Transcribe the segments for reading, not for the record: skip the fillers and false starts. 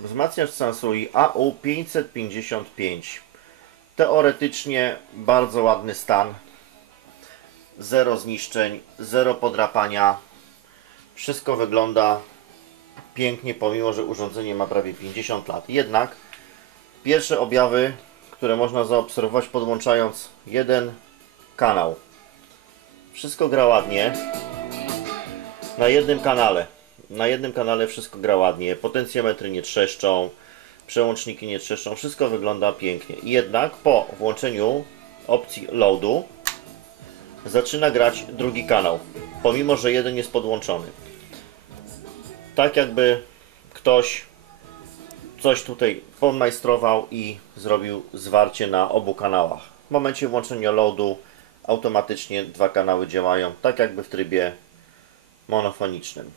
Wzmacniacz Sansui AU555. Teoretycznie bardzo ładny stan. Zero zniszczeń, zero podrapania. Wszystko wygląda pięknie, pomimo że urządzenie ma prawie 50 lat. Jednak pierwsze objawy, które można zaobserwować, podłączając jeden kanał. Wszystko gra ładnie. Na jednym kanale wszystko gra ładnie. Potencjometry nie trzeszczą, przełączniki nie trzeszczą, wszystko wygląda pięknie. Jednak po włączeniu opcji loadu zaczyna grać drugi kanał, pomimo że jeden jest podłączony. Tak jakby ktoś coś tutaj pomajstrował i zrobił zwarcie na obu kanałach. W momencie włączenia loadu automatycznie dwa kanały działają, tak jakby w trybie monofonicznym.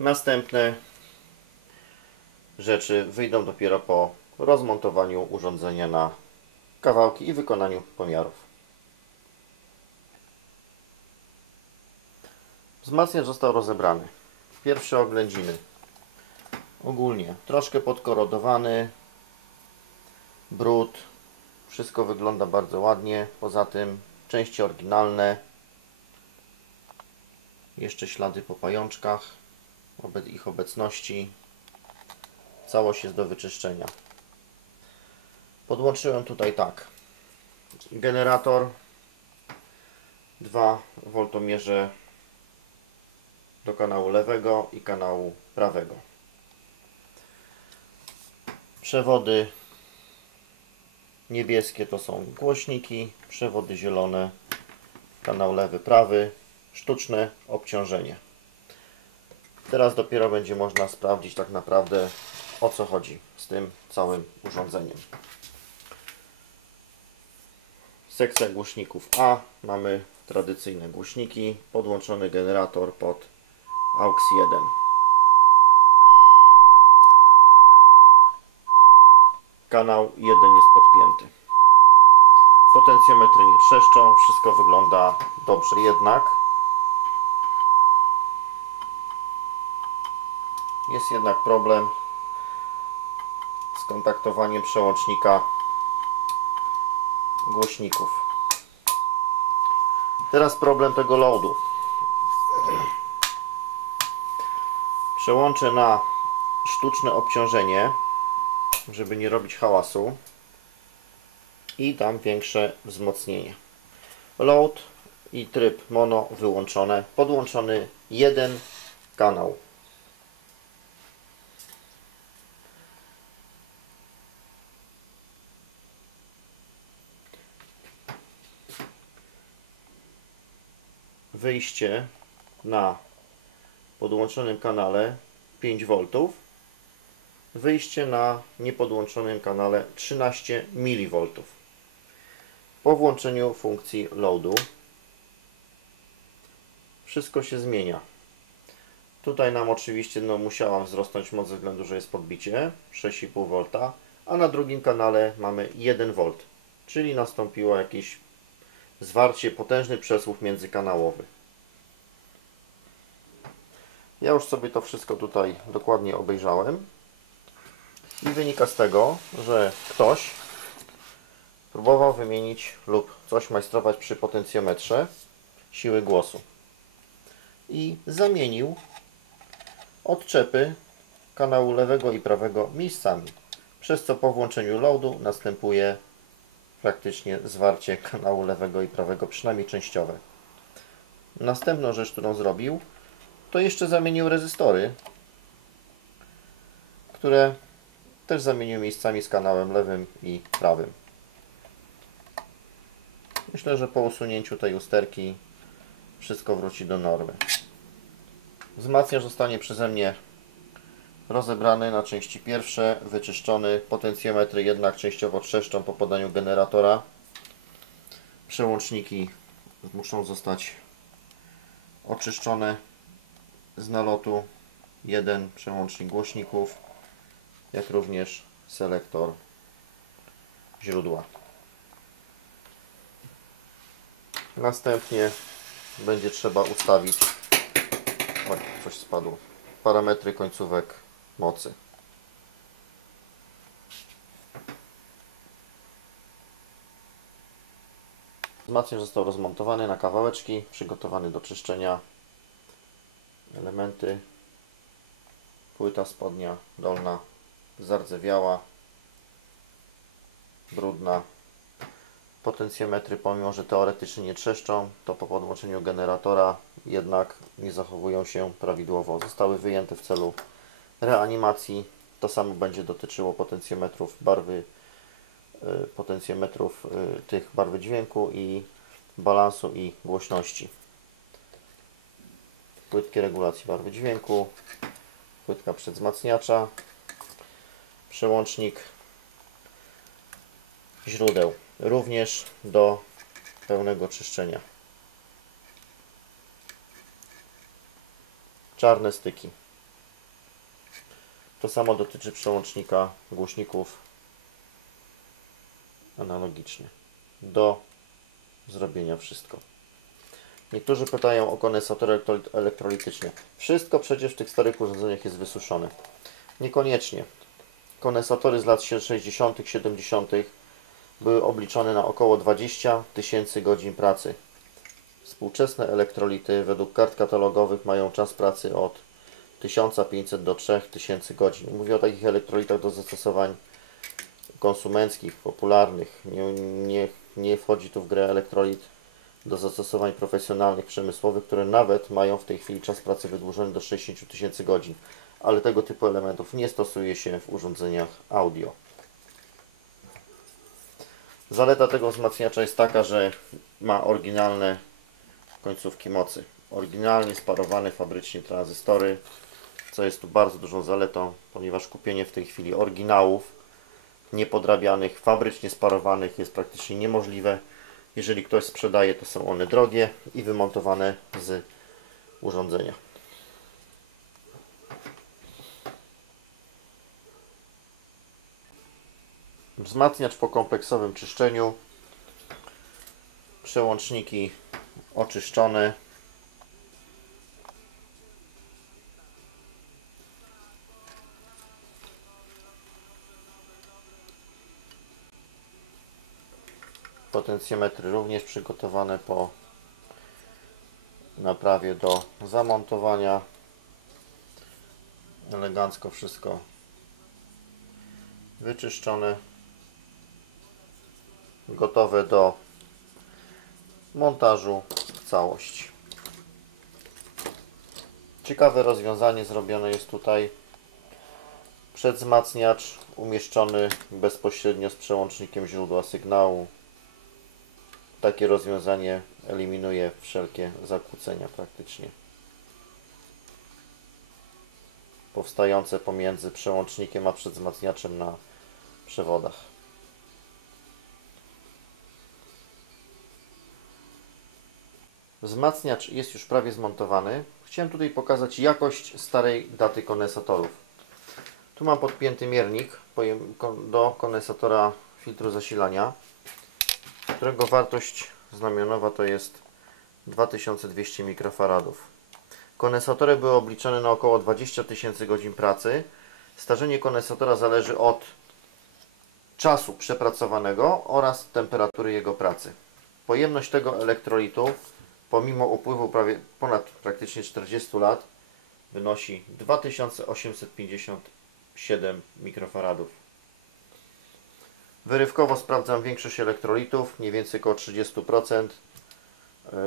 Następne rzeczy wyjdą dopiero po rozmontowaniu urządzenia na kawałki i wykonaniu pomiarów. Wzmacniacz został rozebrany. Pierwsze oględziny. Ogólnie troszkę podkorodowany, brud, wszystko wygląda bardzo ładnie. Poza tym części oryginalne, jeszcze ślady po pajączkach, ich obecności. Całość jest do wyczyszczenia. Podłączyłem tutaj tak: generator, 2 woltomierze do kanału lewego i kanału prawego. Przewody niebieskie to są głośniki, przewody zielone kanał lewy, prawy, sztuczne obciążenie. Teraz dopiero będzie można sprawdzić tak naprawdę, o co chodzi z tym całym urządzeniem. Sekcja głośników A. Mamy tradycyjne głośniki, podłączony generator pod AUX 1. Kanał 1 jest podpięty. Potencjometry nie trzeszczą, wszystko wygląda dobrze, jednak jest problem z kontaktowaniem przełącznika głośników. Teraz problem tego loadu. Przełączę na sztuczne obciążenie, żeby nie robić hałasu, i dam większe wzmocnienie. Load i tryb mono wyłączone. Podłączony jeden kanał. Wyjście na podłączonym kanale 5 V. Wyjście na niepodłączonym kanale 13 mV. Po włączeniu funkcji loadu wszystko się zmienia. Tutaj nam oczywiście musiała wzrosnąć moc ze względu, że jest podbicie 6,5 V, a na drugim kanale mamy 1 V, czyli nastąpiło jakieś zwarcie, potężny przesłuch międzykanałowy. Ja już sobie to wszystko tutaj dokładnie obejrzałem i wynika z tego, że ktoś próbował wymienić lub coś majstrować przy potencjometrze siły głosu i zamienił odczepy kanału lewego i prawego miejscami, przez co po włączeniu loadu następuje praktycznie zwarcie kanału lewego i prawego, przynajmniej częściowe. Następną rzecz, którą zrobił, to jeszcze zamienił rezystory, które też zamienił miejscami z kanałem lewym i prawym. Myślę, że po usunięciu tej usterki wszystko wróci do normy. Wzmacniacz zostanie przeze mnie rozebrany na części pierwsze, wyczyszczony. Potencjometry jednak częściowo trzeszczą po podaniu generatora. Przełączniki muszą zostać oczyszczone z nalotu. Jeden przełącznik głośników, jak również selektor źródła. Następnie będzie trzeba ustawić, coś spadło, parametry końcówek mocy. Wzmacniacz został rozmontowany na kawałeczki, przygotowany do czyszczenia. Elementy. Płyta spodnia dolna zardzewiała, brudna. Potencjometry, pomimo że teoretycznie nie trzeszczą, to po podłączeniu generatora jednak nie zachowują się prawidłowo. Zostały wyjęte w celu reanimacji. To samo będzie dotyczyło potencjometrów barwy, tych barwy dźwięku i balansu i głośności. Płytki regulacji barwy dźwięku, płytka przedwzmacniacza, przełącznik źródeł, również do pełnego czyszczenia. Czarne styki. To samo dotyczy przełącznika głośników analogicznie. Do zrobienia wszystko. Niektórzy pytają o kondensatory elektrolityczne. Wszystko przecież w tych starych urządzeniach jest wysuszone. Niekoniecznie. Kondensatory z lat 60., 70. były obliczone na około 20 000 godzin pracy. Współczesne elektrolity według kart katalogowych mają czas pracy od 1500 do 3000 godzin. Mówię o takich elektrolitach do zastosowań konsumenckich, popularnych. Nie wchodzi tu w grę elektrolit do zastosowań profesjonalnych, przemysłowych, które nawet mają w tej chwili czas pracy wydłużony do 60 000 godzin. Ale tego typu elementów nie stosuje się w urządzeniach audio. Zaleta tego wzmacniacza jest taka, że ma oryginalne końcówki mocy. Oryginalnie sparowane fabrycznie tranzystory, co jest tu bardzo dużą zaletą, ponieważ kupienie w tej chwili oryginałów niepodrabianych, fabrycznie sparowanych jest praktycznie niemożliwe. Jeżeli ktoś sprzedaje, to są one drogie i wymontowane z urządzenia. Wzmacniacz po kompleksowym czyszczeniu. Przełączniki oczyszczone. Potencjometry również przygotowane po naprawie do zamontowania. Elegancko wszystko wyczyszczone. Gotowe do montażu w całości. Ciekawe rozwiązanie zrobione jest tutaj. Przedwzmacniacz umieszczony bezpośrednio z przełącznikiem źródła sygnału. Takie rozwiązanie eliminuje wszelkie zakłócenia praktycznie powstające pomiędzy przełącznikiem a przedwzmacniaczem na przewodach. Wzmacniacz jest już prawie zmontowany. Chciałem tutaj pokazać jakość starej daty kondensatorów. Tu mam podpięty miernik do kondensatora filtru zasilania, którego wartość znamionowa to jest 2200 mikrofaradów. Kondensatory były obliczone na około 20 000 godzin pracy. Starzenie kondensatora zależy od czasu przepracowanego oraz temperatury jego pracy. Pojemność tego elektrolitu, pomimo upływu praktycznie 40 lat, wynosi 2857 mikrofaradów. Wyrywkowo sprawdzam większość elektrolitów, mniej więcej około 30%,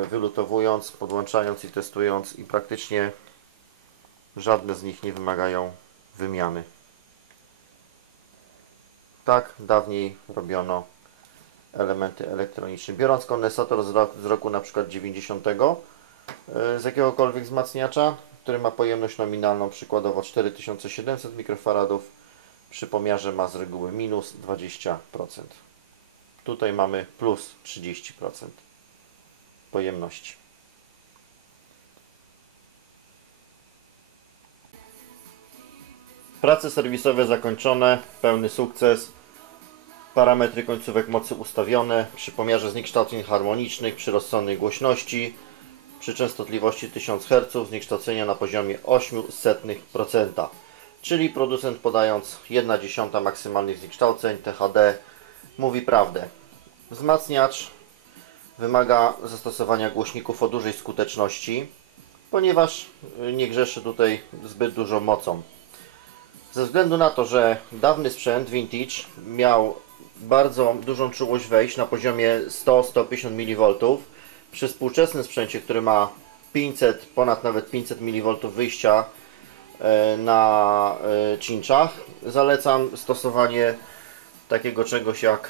wylutowując, podłączając i testując, i praktycznie żadne z nich nie wymagają wymiany. Tak dawniej robiono elementy elektroniczne. Biorąc kondensator z roku na przykład 90 z jakiegokolwiek wzmacniacza, który ma pojemność nominalną przykładowo 4700 mikrofaradów, przy pomiarze ma z reguły minus 20%. Tutaj mamy plus 30% pojemności. Prace serwisowe zakończone, pełny sukces. Parametry końcówek mocy ustawione przy pomiarze zniekształceń harmonicznych, przy rozsądnej głośności, przy częstotliwości 1000 Hz, zniekształcenia na poziomie 0,08%. Czyli producent, podając 1/10 maksymalnych zniekształceń THD, mówi prawdę. Wzmacniacz wymaga zastosowania głośników o dużej skuteczności, ponieważ nie grzeszy tutaj zbyt dużą mocą. Ze względu na to, że dawny sprzęt vintage miał bardzo dużą czułość wejść na poziomie 100-150 mV, przy współczesnym sprzęcie, który ma 500, ponad nawet 500 mV wyjścia na cinczach, zalecam stosowanie takiego czegoś jak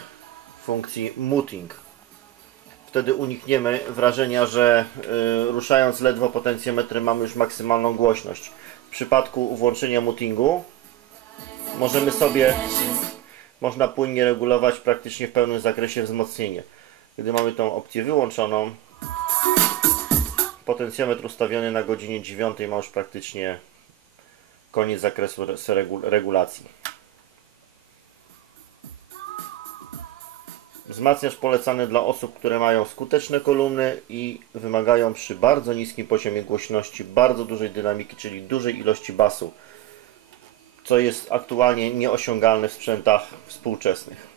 funkcji muting. Wtedy unikniemy wrażenia, że ruszając ledwo potencjometrem mamy już maksymalną głośność. W przypadku włączenia mutingu można płynnie regulować praktycznie w pełnym zakresie wzmocnienie. Gdy mamy tą opcję wyłączoną, potencjometr ustawiony na godzinie 9 ma już praktycznie koniec zakresu regulacji. Wzmacniacz polecany dla osób, które mają skuteczne kolumny i wymagają przy bardzo niskim poziomie głośności bardzo dużej dynamiki, czyli dużej ilości basu, co jest aktualnie nieosiągalne w sprzętach współczesnych.